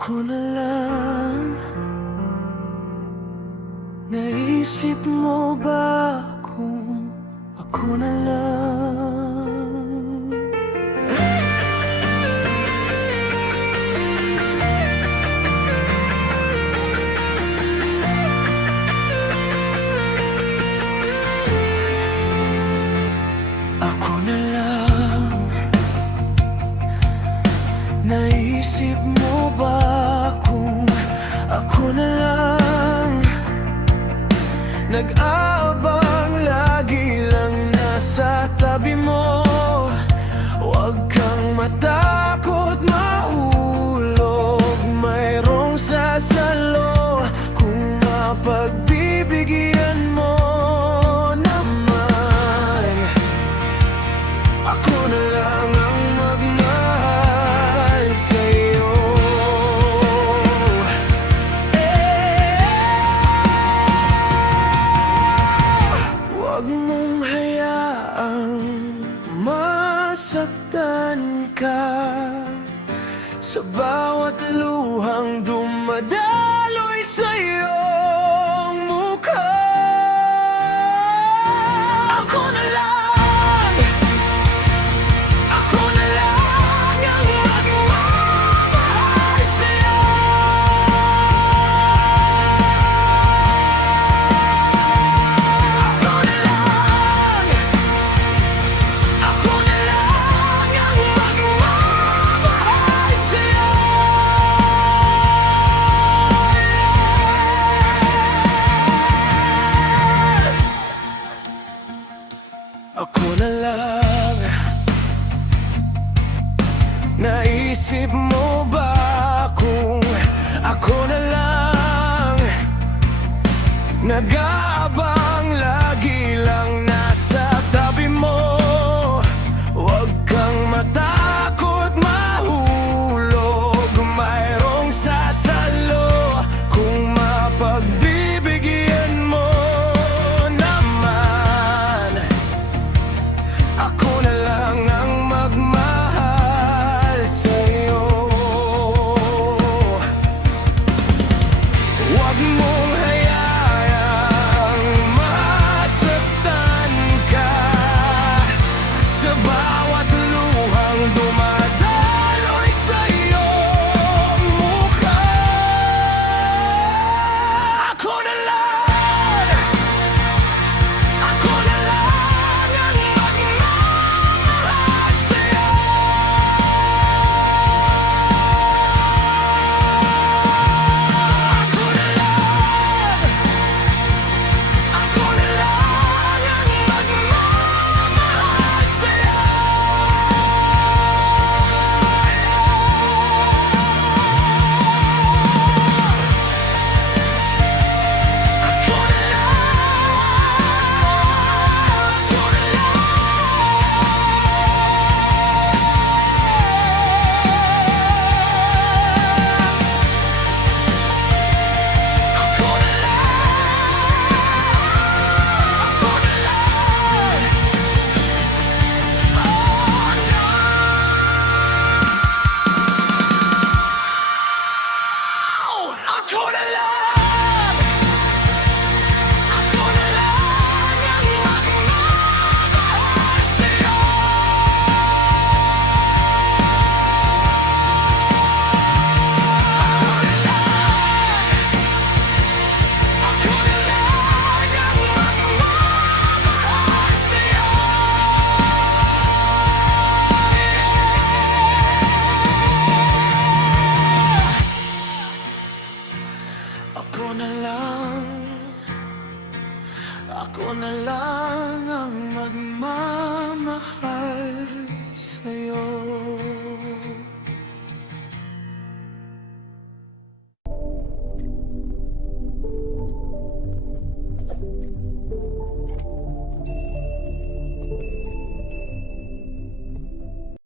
Ako na lang. Naisip mo ba kung ako na lang? Ako na lang. Naisip mo ba kung ako na lang? Nag-aabang, lagi lang nasa tabi mo. Huwag kang matakot mahulog, mayroong sasalo kung mapagbibigyan mo naman. Ako na lang ang magmahal sa'yo. Huwag mong hayaang masaktan ka sa bawat luhang dumadaloy sa iyong mukha. Ako na lang, ako na lang ang magmamahal sa'yo. Ako na lang, ako na lang ang magmamahal sa'yo. Ako na lang. Naisip mo ba kung ako na lang? Nag-aabang, lagi lang nasa tabi mo. Huwag kang matakot mahulog, mayroong sasalo kung mapagbibigyan mo naman. Ako na lang ang magmahal sa'yo. Huwag mong hayaang masaktan ka sa bawat luhang dumadaloy sa iyong mukha. Ako na lang, ako na lang ang magmamahal sa'yo. Ako na lang, ako na lang ang magmamahal sa'yo. Ako na lang ang magmamahal